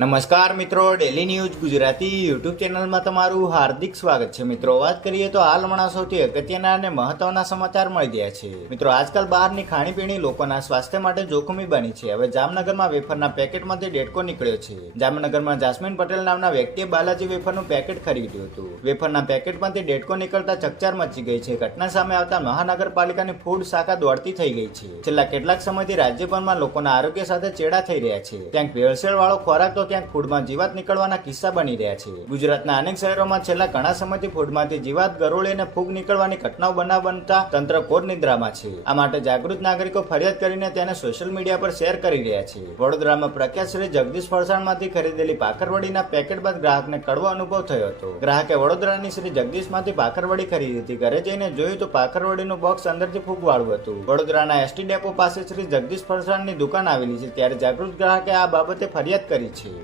નમસ્કાર મિત્રો, daily news Gujarati YouTube ચેનલમાં તમારું હાર્દિક સ્વાગત છે. મિત્રો, વાત કરીએ તો હાલ હમણાં સૌથી અગત્યના અને મહત્વના સમાચાર મળી રહ્યા છે. મિત્રો, આજકાલ બહારની ખાણીપીણી લોકોના સ્વાસ્થ્ય માટે જોખમી બની છે. હવે જામનગરમાં વેફરના પેકેટમાંથી ડેડકો નીકળ્યો છે. જામનગરમાં જાસ્મીન પટેલ નામના વ્યક્તિએ બાલાજી વેફરનું પેકેટ ખરીદ્યું હતું. વેફરના પેકેટમાંથી ડેડકો નીકળતા ચકચાર મચી ગઈ છે. ઘટના સામે આવતા મહાનગરપાલિકાની ફૂડ શાખા દોડતી થઈ ગઈ છે. છેલ્લા કેટલાક સમયથી રાજ્યભરમાં લોકોના આરોગ્ય સાથે ચેડા થઈ રહ્યા છે. ક્યાંક ભેળસેળ વાળો ખોરાક તો ક્યાંક ફૂડમાં જીવાત નીકળવાના કિસ્સા બની રહ્યા છે. ગુજરાતના અનેક શહેરોમાં છેલ્લા ઘણા સમયથી ફૂડમાંથી જીવાત, ગરોળી અને ફૂગ નીકળવાની ઘટનાઓ બનતા તંત્ર ઘોર નિદ્રામાં છે. આ માટે જાગૃત નાગરિકો ફરિયાદ કરીને તેને સોશિયલ મીડિયા પર શેર કરી રહ્યા છે. વડોદરામાં પ્રખ્યાત શ્રી જગદીશ ફરસાણમાંથી ખરીદેલી ભાખરવડીના પેકેટ બાદ ગ્રાહકને કડવો અનુભવ થયો હતો. ગ્રાહકે વડોદરાની શ્રી જગદીશમાંથી ભાખરવડી ખરીદી હતી. ઘરે જઈને જોયું તો ભાખરવડીનું બોક્સ અંદરથી ફૂગવાળું હતું. વડોદરાના એસટી ડેપો પાસે શ્રી જગદીશ ફરસાણની દુકાન આવેલી છે, ત્યારે જાગૃત ગ્રાહકે આ બાબતે ફરિયાદ કરી છે.